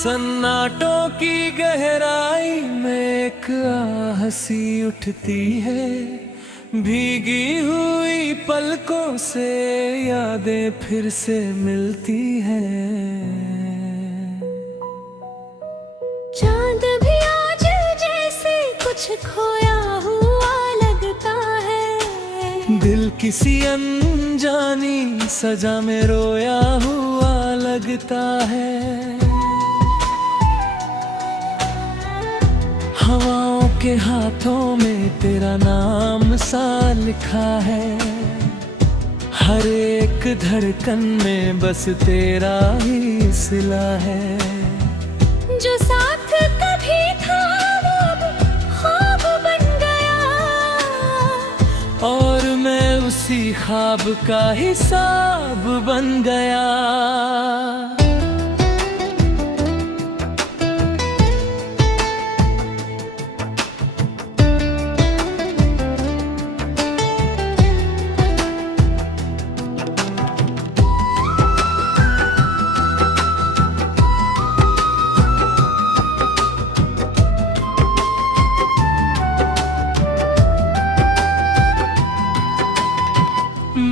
सन्नाटों की गहराई में एक आह सी उठती है, भीगी हुई पलकों से यादें फिर से मिलती हैं। चांद भी आज जैसे कुछ खोया हुआ लगता है, दिल किसी अनजानी सजा में रोया हुआ लगता है। हवाओं के हाथों में तेरा नाम सा लिखा है, हर एक धड़कन में बस तेरा ही सिला है। जो साथ कभी था वो अब ख्वाब बन गया, और मैं उसी ख्वाब का हिसाब बन गया।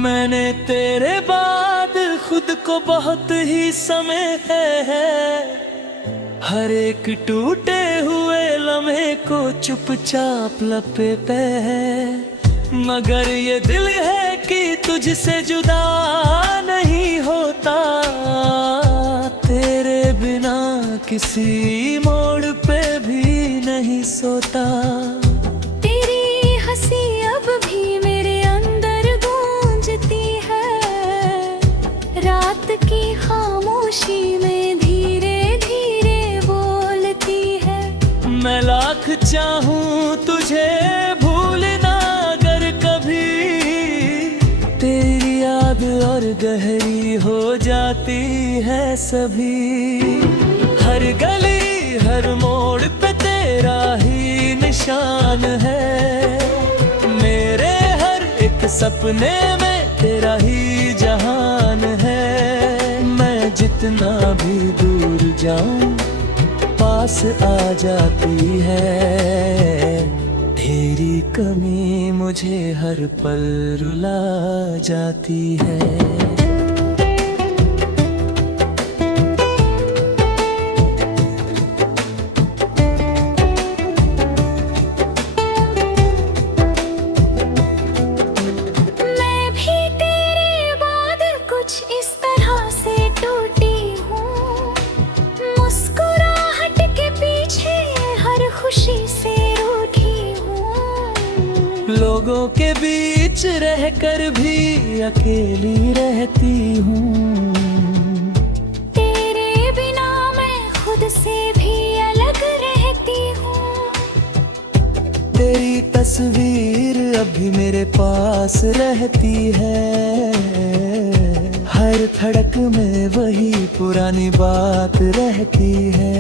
मैंने तेरे बाद खुद को बहुत ही समय है, हर एक टूटे हुए लम्हे को चुपचाप लपेटे है। मगर ये दिल है कि तुझसे जुदा नहीं होता, तेरे बिना किसी मोड़ पे भी नहीं सोता। तेरी हंसी अब भी मेरे रात की खामोशी में धीरे धीरे बोलती है। मैं लाख चाहूं तुझे भूलना अगर कभी, तेरी याद और गहरी हो जाती है सभी। हर गली हर मोड़ पे तेरा ही निशान है, मेरे हर एक सपने में तेरा ही जहान है। मैं जितना भी दूर जाऊं पास आ जाती है, तेरी कमी मुझे हर पल रुला जाती है। लोगों के बीच रहकर भी अकेली रहती हूँ, तेरे बिना मैं खुद से भी अलग रहती हूँ। तेरी तस्वीर अभी मेरे पास रहती है, हर धड़क में वही पुरानी बात रहती है।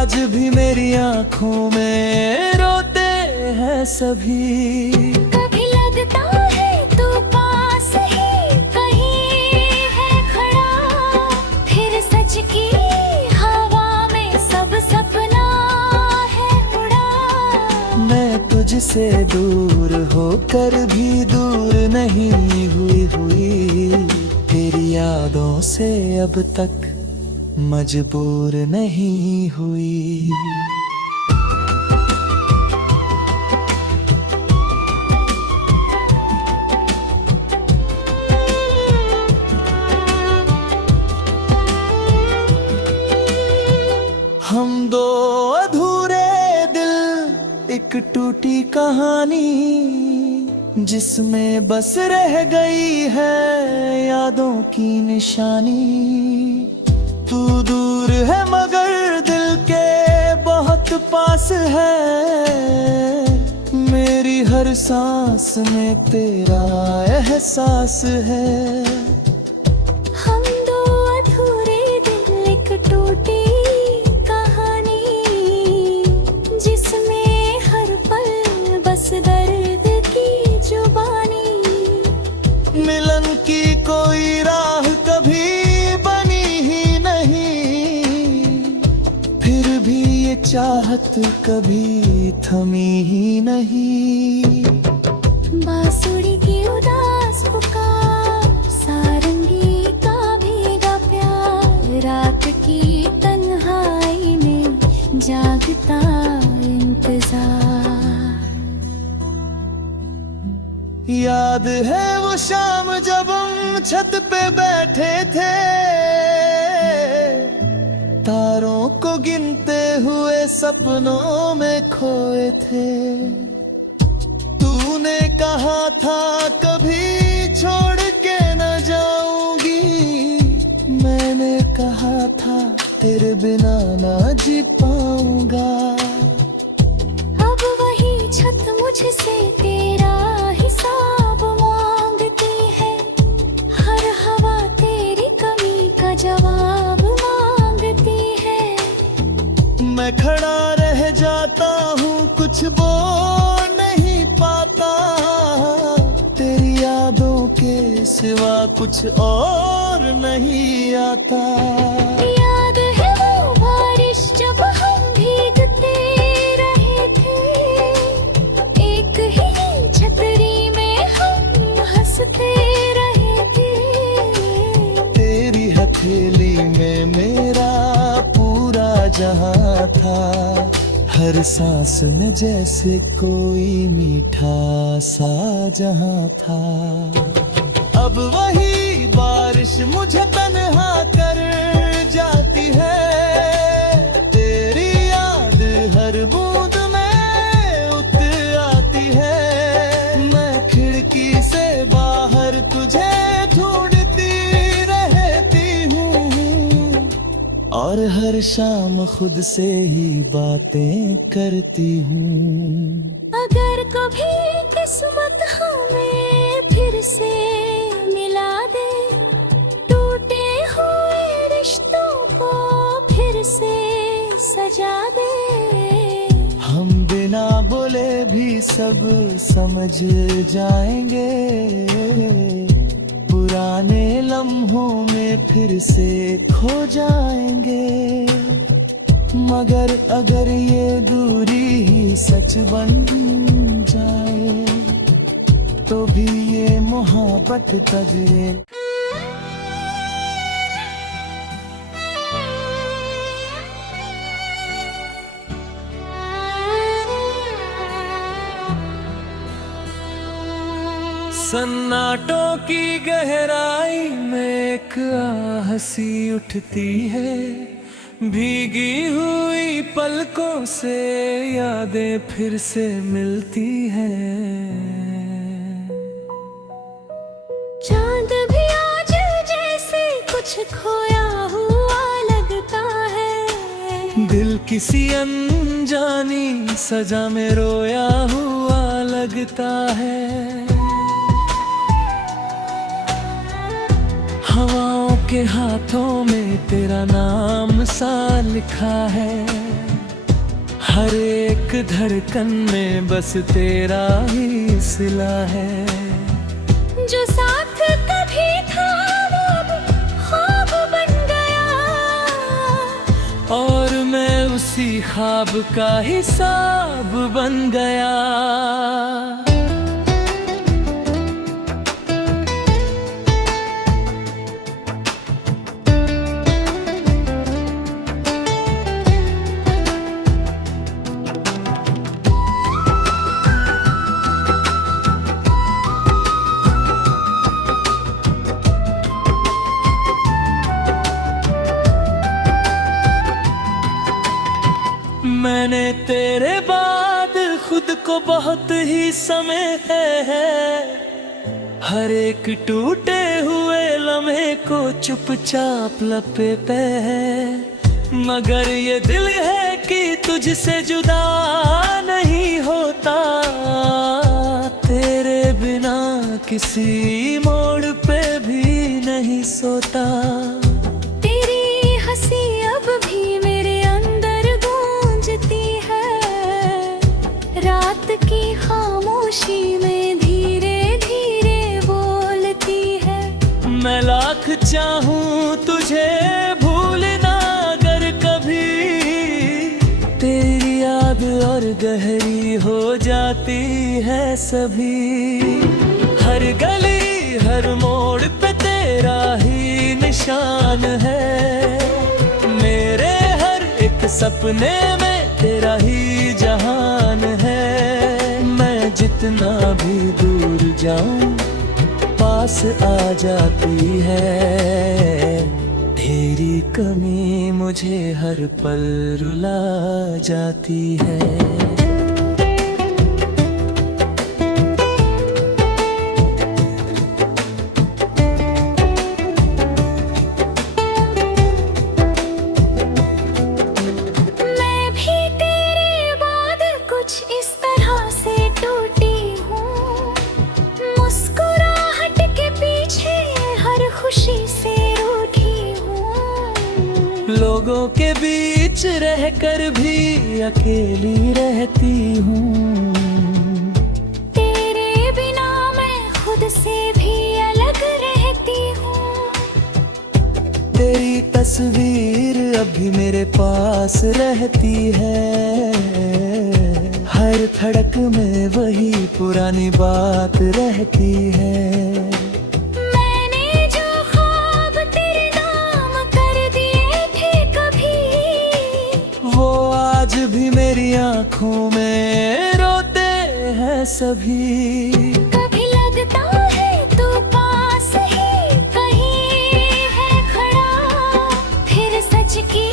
आज भी मेरी आँखों में रोते हैं सभी। कभी लगता है तू पास ही कहीं है खड़ा, फिर सच की हवा में सब सपना है उड़ा। मैं तुझसे दूर होकर भी दूर नहीं हुई, तेरी यादों से अब तक मजबूर नहीं हुई। हम दो अधूरे दिल, एक टूटी कहानी जिसमें बस रह गई है यादों की निशानी। तू दूर है मगर दिल के बहुत पास है, मेरी हर सांस में तेरा एहसास है। हम दो अधूरे दिल, एक टूटी कहानी जिसमें हर पल बस दर्द की जुबानी। की कोई राह कभी बनी ही नहीं, फिर भी ये चाहत कभी थमी ही नहीं। बांसुरी की उदास पुकार, सारंगी का भीगा प्यार, रात की तन्हाई में जागता इंतजार। याद है वो शाम जब हम छत पे बैठे थे, तारों को गिनते हुए सपनों में खोए थे। तूने कहा था कभी छोड़ के न जाऊंगी, मैंने कहा था तेरे बिना ना जी पाऊंगा। अब वही छत मुझसे तेरा हिसाब मांगती है, हर हवा तेरी कमी का जवाब मांगती है। मैं खड़ा रह जाता हूँ, कुछ बोल नहीं पाता, तेरी यादों के सिवा कुछ और नहीं आता। याद है वो बारिश जब हम भीगते रहे थे, एक ही छतरी में हम हंसते रहे थे। तेरी हथेली में मेरा पूरा जहां था, हर सांस में जैसे कोई मीठा सा जहां था। अब वही बारिश मुझे तन्हा कर जाती है, तेरी याद हर बूंद में उतर आती है। मैं खिड़की से बाहर तुझे ढूंढती रहती हूँ, और हर शाम खुद से ही बातें करती हूँ। अगर कभी किस्मत हमें फिर से मिला दे, टूटे हुए रिश्तों को फिर से सजा दे, हम बिना बोले भी सब समझ जाएंगे, पुराने लम्हों में फिर से खो जाएंगे। मगर अगर ये दूरी ही सच बन जाए, तो भी ये मोहब्बत तजरे। सन्नाटों की गहराई में एक आह सी उठती है, भीगी हुई पलकों से यादें फिर से मिलती हैं। चांद भी आज जैसे कुछ खोया हुआ लगता है, दिल किसी अनजानी सजा में रोया हुआ लगता है। हवाओं के हाथों में तेरा नाम सा लिखा है, हर एक धड़कन में बस तेरा ही सिला है। जो साथ कभी था वो अब ख्वाब बन गया, और मैं उसी ख्वाब का हिसाब बन गया। मैंने तेरे बाद खुद को बहुत ही समय है, हर एक टूटे हुए लम्हे को चुपचाप लपेटे है। मगर ये दिल है कि तुझसे जुदा नहीं होता, तेरे बिना किसी मोड़ पे भी नहीं सोता। तेरी हंसी अब भी मेरे अंदर गूंजती है, रात की खामोशी में धीरे धीरे बोलती है। लाख चाहूं तुझे भूलना अगर कभी, तेरी याद और गहरी हो जाती है सभी। हर गली हर मोड़ पे तेरा ही निशान है, मेरे हर एक सपने में तेरा ही जहान है। मैं जितना भी दूर जाऊं पास आ जाती है, तेरी कमी मुझे हर पल रुला जाती है। लोगों के बीच रहकर भी अकेली रहती हूँ, तेरे बिना मैं खुद से भी अलग रहती हूँ। तेरी तस्वीर अभी मेरे पास रहती है, हर धड़क में वही पुरानी बात रहती है। आज भी मेरी आँखों में रोते हैं सभी। कभी लगता है तू पास ही कहीं है खड़ा, फिर सच की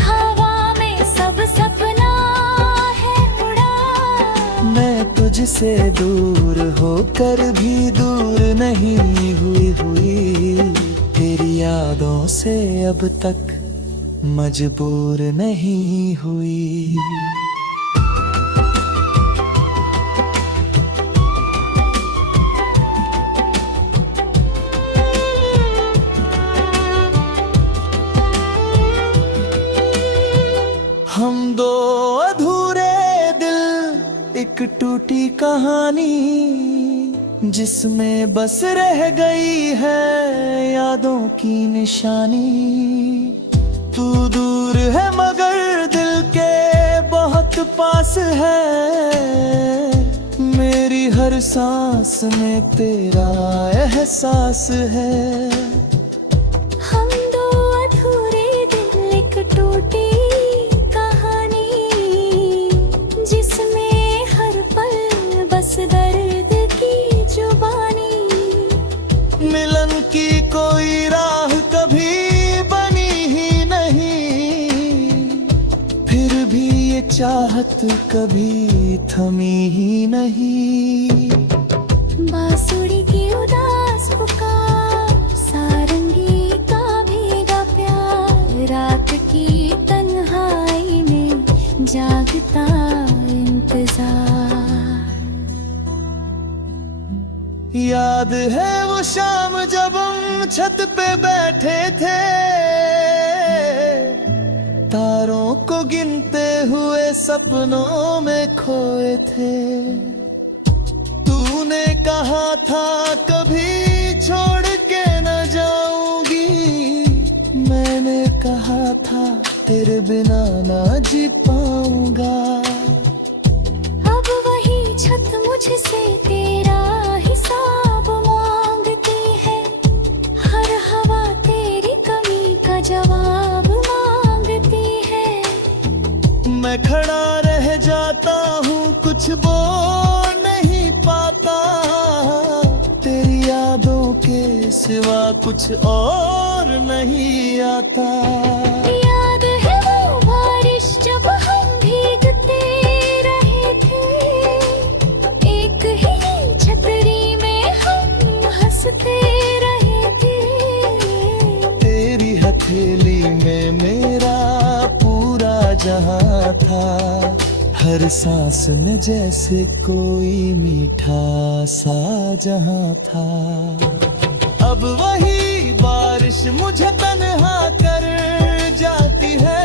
हवा में सब सपना है उड़ा। मैं तुझसे दूर होकर भी दूर नहीं हुई, तेरी यादों से अब तक मजबूर नहीं हुई। हम दो अधूरे दिल, एक टूटी कहानी, जिसमें बस रह गई है यादों की निशानी। तू दूर है मगर दिल के बहुत पास है, मेरी हर सांस में तेरा एहसास है। हम दो अधूरे दिल, एक टूटी कहानी, जिसमें हर पल बस दर्द की जुबानी। मिलन की कोई राह कभी चाहत कभी थमी ही नहीं। बांसुरी की उदास पुकार, सारंगी का भीगा प्यार, रात की तन्हाई में जागता इंतजार। याद है वो शाम जब हम छत पे बैठे थे, तारों को गिनते हुए सपनों में खोए थे। तूने कहा था कभी छोड़ के न जाऊंगी, मैंने कहा था तेरे बिना ना जी पाऊंगा। अब वही छत मुझसे तेरा हिसाब मांगती है, हर हवा तेरी कमी का जवाब। मैं खड़ा रह जाता हूँ कुछ बोल नहीं पाता, तेरी यादों के सिवा कुछ और नहीं आता। याद है वो बारिश जब हम भीगते रहे थे, एक ही छतरी में हम हंसते रहे थे। तेरी हथेली में मेरा जहां था, हर सांस में जैसे कोई मीठा सा जहां था। अब वही बारिश मुझे तन्हा कर जाती है,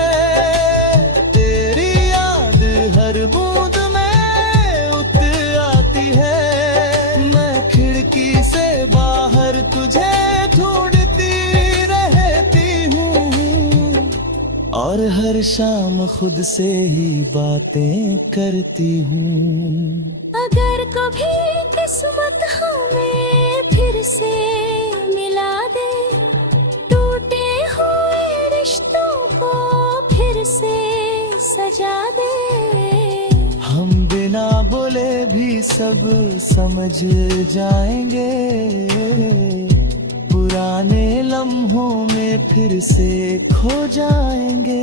तेरी याद हर बूंद में उतर आती है। मैं खिड़की से बाहर तुझे ढूंढती और हर शाम खुद से ही बातें करती हूँ। अगर कभी किस्मत हमें फिर से मिला दे, टूटे हुए रिश्तों को फिर से सजा दे, हम बिना बोले भी सब समझ जाएंगे, पुराने लम्हों में फिर से खो जाएंगे।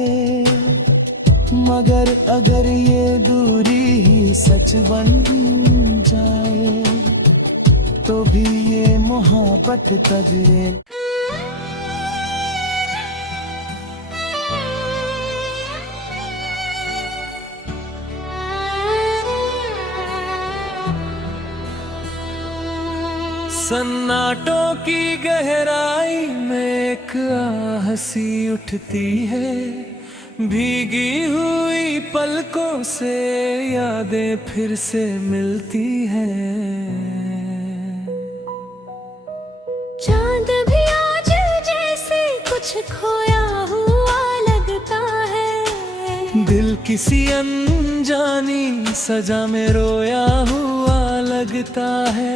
मगर अगर ये दूरी ही सच बन जाए तो भी ये मोहब्बत कदरे। सन्नाटों की गहराई में एक आह सी उठती है, भीगी हुई पलकों से यादें फिर से मिलती हैं। चांद भी आज जैसे कुछ खोया हुआ लगता है, दिल किसी अनजानी सजा में रोया हुआ लगता है।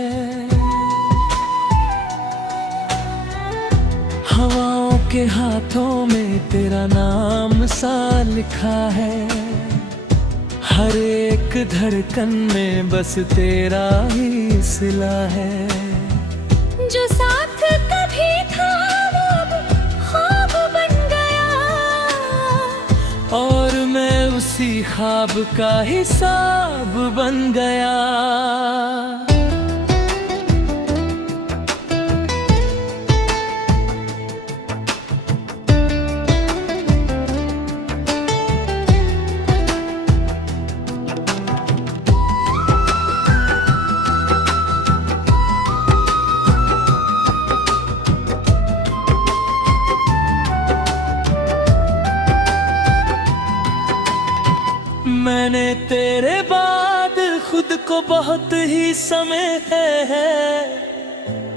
हवाओं के हाथों में तेरा नाम सा लिखा है, हर एक धड़कन में बस तेरा ही सिला है। जो साथ कभी था वो अब ख्वाब बन गया, और मैं उसी ख्वाब का हिसाब बन गया। मैंने तेरे बाद खुद को बहुत ही समय है,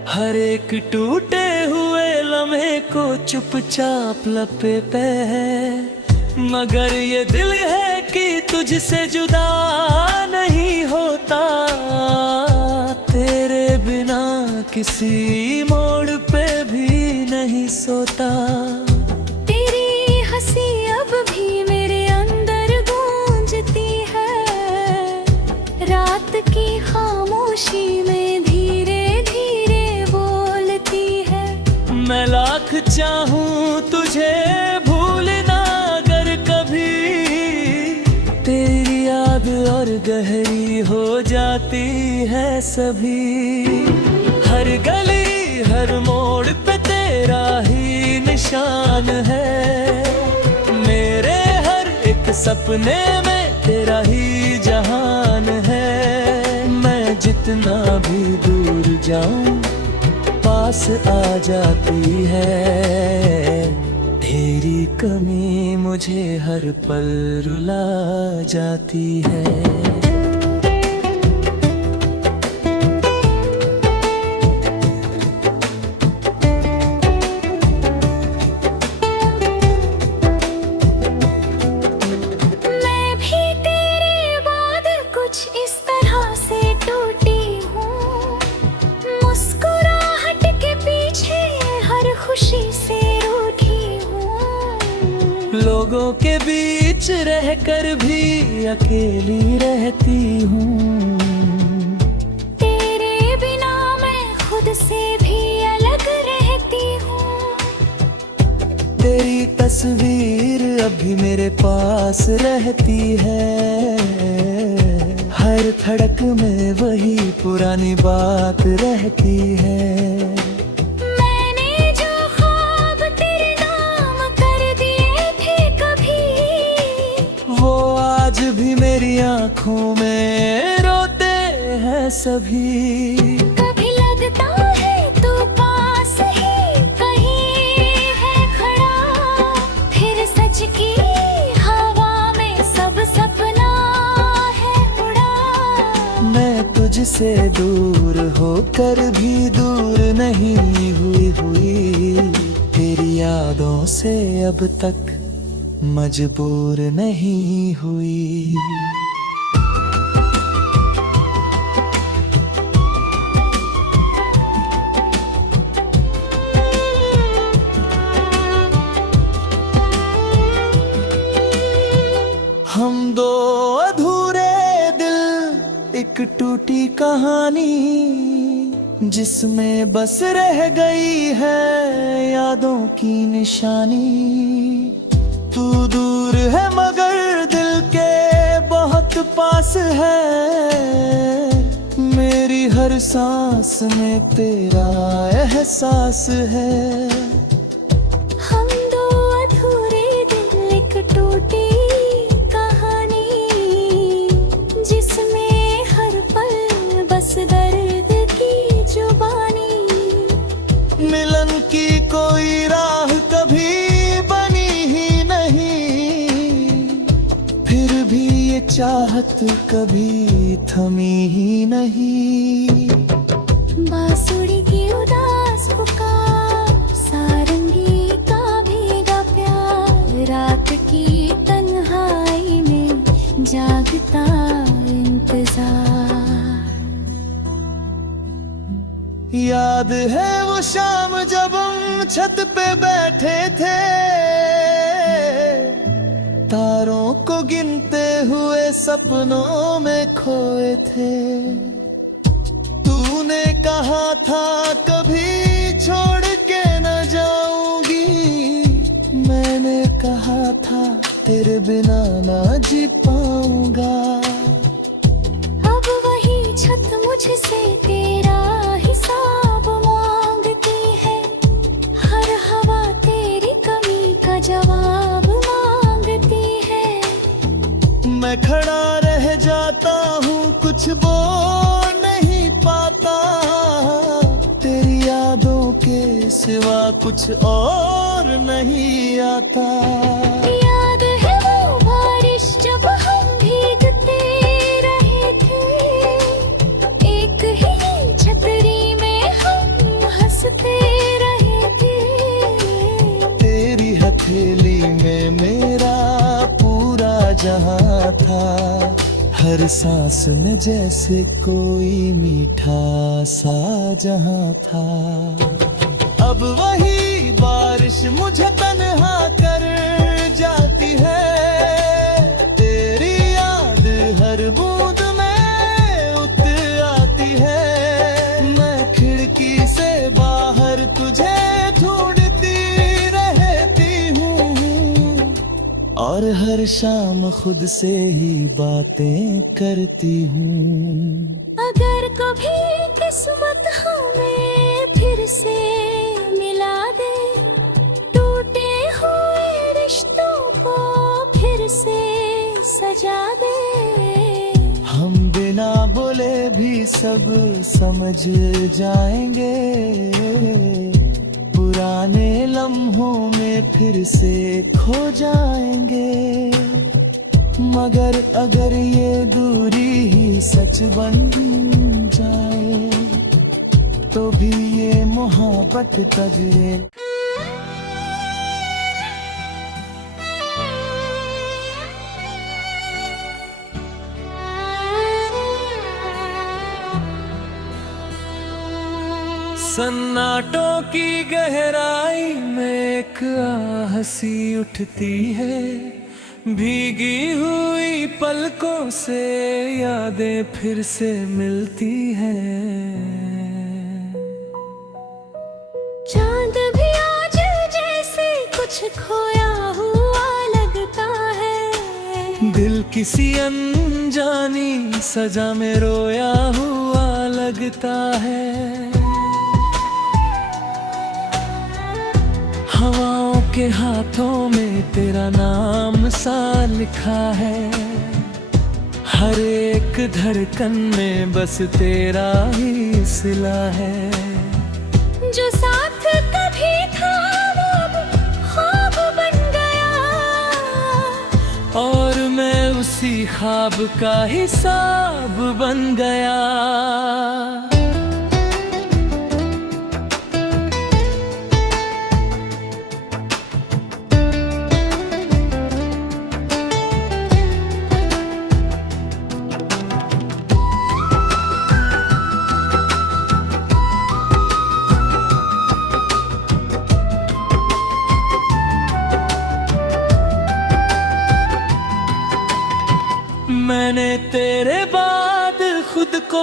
हर एक टूटे हुए लम्हे को चुपचाप लपेटे है। मगर ये दिल है कि तुझसे जुदा नहीं होता, तेरे बिना किसी मोड़ पे भी नहीं सोता। तेरी हंसी अब भी मेरे अंदर गूंजती है, रात की खामोशी में धीरे धीरे बोलती है। मैं लाख चाहूं तुझे भूलना अगर कभी, तेरी याद और गहरी हो जाती है सभी। हर गली हर मोड़ पे तेरा ही निशान है, मेरे हर एक सपने में तेरा ही जहान है। मैं जितना भी दूर जाऊं पास आ जाती है, तेरी कमी मुझे हर पल रुला जाती है। लोगों के बीच रहकर भी अकेली रहती हूँ, तेरे बिना मैं खुद से भी अलग रहती हूँ। तेरी तस्वीर अभी मेरे पास रहती है, हर धड़क में वही पुरानी बात रहती है। आज भी मेरी आँखों में रोते हैं सभी। कभी लगता है तू पास ही कहीं है खड़ा, फिर सच की हवा में सब सपना है उड़ा। मैं तुझसे दूर होकर भी दूर नहीं हुई, तेरी यादों से अब तक मजबूर नहीं हुई। हम दो अधूरे दिल, एक टूटी कहानी जिसमें बस रह गई है यादों की निशानी। तू दूर है मगर दिल के बहुत पास है, मेरी हर सांस में तेरा एहसास है। हम दो अधूरे दिल, एक टूटी कहानी जिसमें हर पल बस दर्द की जुबानी। मिलन की कोई राह कभी बनी ही नहीं, फिर भी ये चाहत कभी थमी ही नहीं। बांसुरी की उदास पुकार, सारंगी का भीगा प्यार, रात की तन्हाई में जागता इंतजार। याद है वो शाम जब हम छत पे बैठे थे, तारों को गिनते हुए सपनों में खोए थे। तूने कहा था कभी छोड़ के न जाऊंगी, मैंने कहा था तेरे बिना ना जी पाऊंगा। अब वही छत मुझसे तेरा हिसाब मांगती है, हर हवा तेरी कमी का जवाब मांगती है। मैं खड़ा रह जाता हूँ, कुछ बोल नहीं पाता, तेरी यादों के सिवा कुछ और नहीं आता। याद है वो बारिश जब हम भीगते रहे थे, एक ही छतरी में हम हंसते रहे थे। तेरी हथेली में मेरा पूरा जहां था, हर सांस में जैसे कोई मीठा सा जहां था। अब वही बारिश मुझे तन्हा कर जाती है, तेरी याद हर बूंद में उतर आती है। मैं खिड़की से बाहर तुझे ढूंढती रहती हूँ, और हर शाम खुद से ही बातें करती हूँ। अगर कभी किस्मत हमें फिर से मिला दे, टूटे हुए रिश्तों को फिर से सजा दे, हम बिना बोले भी सब समझ जाएंगे, पुराने लम्हों में फिर से खो जाएंगे। मगर अगर ये दूरी ही सच बन जाए, तो भी ये मोहब्बत कदरे। सन्नाटों की गहराई में एक आह सी उठती है, भीगी हुई पलकों से यादें फिर से मिलती हैं। चांद भी आज जैसे कुछ खोया हुआ लगता है, दिल किसी अनजानी सजा में रोया हुआ लगता है। हवाओं के हाथों में तेरा नाम सा लिखा है, हर एक धड़कन में बस तेरा ही सिला है। जो साथ कभी था वो अब ख्वाब बन गया, और मैं उसी ख्वाब का हिसाब बन गया।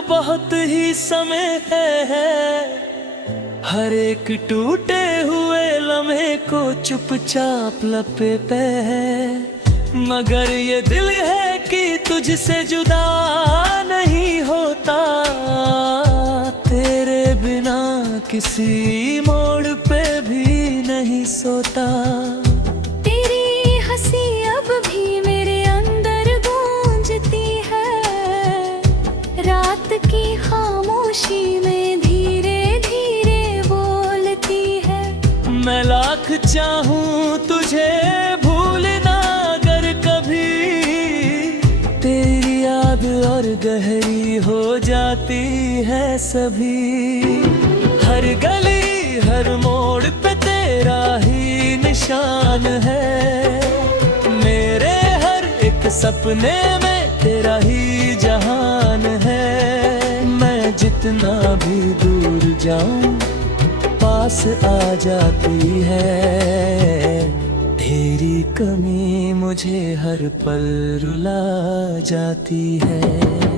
बहुत ही समय है, हर एक टूटे हुए लम्हे को चुपचाप लपेटे है। मगर ये दिल है कि तुझसे जुदा नहीं होता, तेरे बिना किसी मोड़ पे भी नहीं सोता। तेरी हंसी अब भी मेरे अंदर गूंजती है, रात की खामोशी में धीरे धीरे बोलती है। मैं लाख चाहूं तुझे भूलना अगर कभी, तेरी याद और गहरी हो जाती है सभी। हर गली हर मोड़ पे तेरा ही निशान है, मेरे हर एक सपने में तेरा ही जहान है। मैं जितना भी दूर जाऊं पास आ जाती है, तेरी कमी मुझे हर पल रुला जाती है।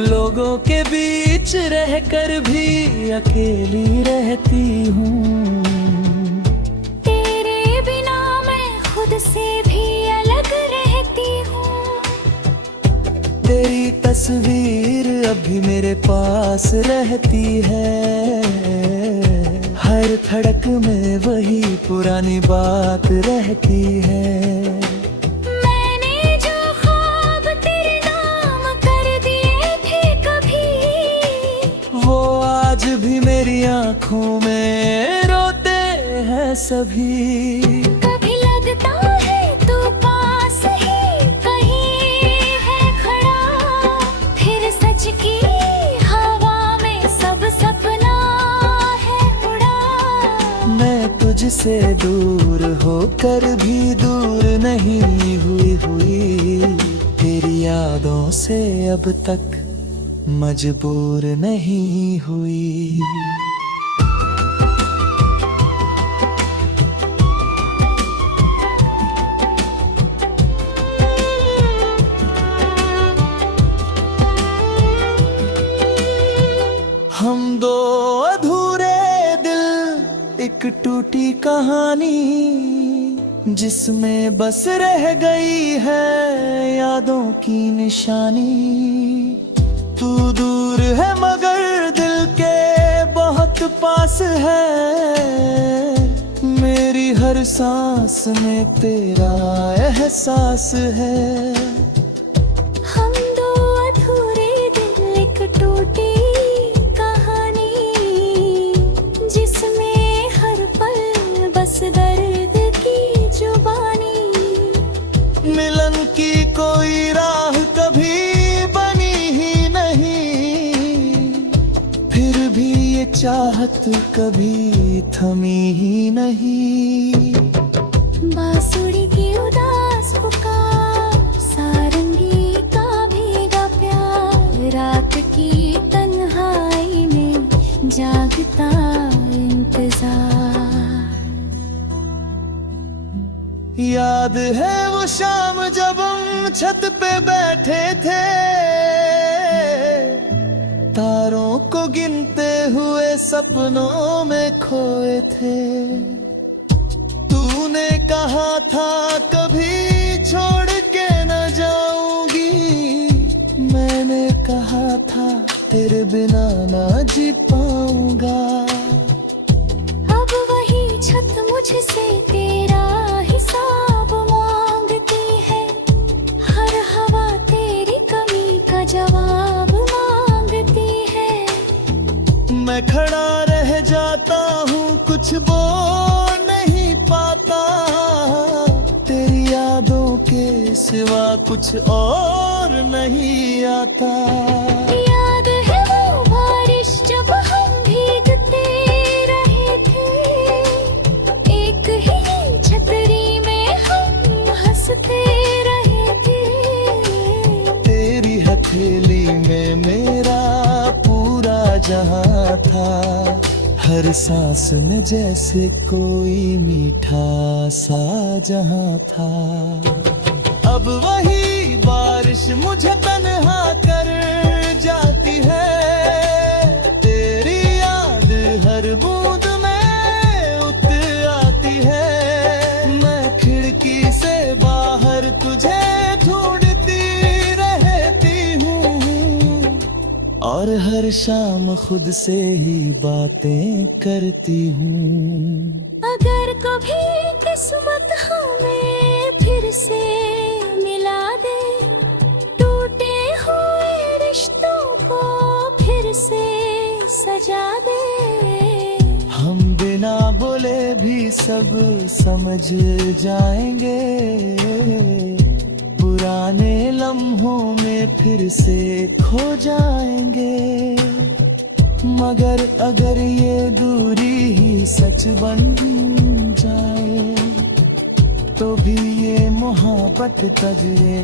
लोगों के बीच रहकर भी अकेली रहती हूँ, तेरे बिना मैं खुद से भी अलग रहती हूँ। तेरी तस्वीर अभी मेरे पास रहती है, हर धड़क में वही पुरानी बात रहती है। आज भी मेरी आँखों में रोते हैं सभी। कभी लगता है तू पास ही कहीं है खड़ा, फिर सच की हवा में सब सपना है उड़ा। मैं तुझसे दूर होकर भी दूर नहीं हुई, तेरी यादों से अब तक मजबूर नहीं हुई। हम दो अधूरे दिल, एक टूटी कहानी जिसमें बस रह गई है यादों की निशानी। तू दूर है मगर दिल के बहुत पास है, मेरी हर सांस में तेरा एहसास है। हम दो अधूरे दिल, एक टूटी कहानी जिसमें हर पल बस दर्द की जुबानी। मिलन की कोई राह कभी चाहत कभी थमी ही नहीं। बांसुरी की उदास पुकार, सारंगी का भीगा प्यार, रात की तन्हाई में जागता इंतजार। याद है वो शाम जब हम छत पे बैठे थे, तारों को गिनते हुए सपनों में खोए थे। तूने कहा था कभी छोड़ के न जाऊंगी, मैंने कहा था तेरे बिना ना जी पाऊंगा। अब वही छत मुझसे तेरा हिसाब मांगती है, हर हवा तेरी कमी का जवाब मांगती है। मैं खड़ा रह जाता हूँ कुछ बोल नहीं पाता, तेरी यादों के सिवा कुछ और नहीं आता। याद है वो बारिश जब हम भीगते रहे थे, हथेली में मेरा पूरा जहां था, हर सांस में जैसे कोई मीठा सा जहां था। अब वही बारिश मुझे तन्हा कर जाती है, तेरी याद हर बूंद में उतर आती है। मैं खिड़की से बाहर तुझे ढूंढती रहती हूँ, और हर शाम खुद से ही बातें करती हूँ। अगर कभी किस्मत हमें फिर से मिला दे, टूटे हुए रिश्तों को फिर से सजा दे, हम बिना बोले भी सब समझ जाएंगे, पुराने लम्हों में फिर से खो जाएंगे। मगर अगर ये दूरी ही सच बन जाए, तो भी ये मोहब्बत तजरे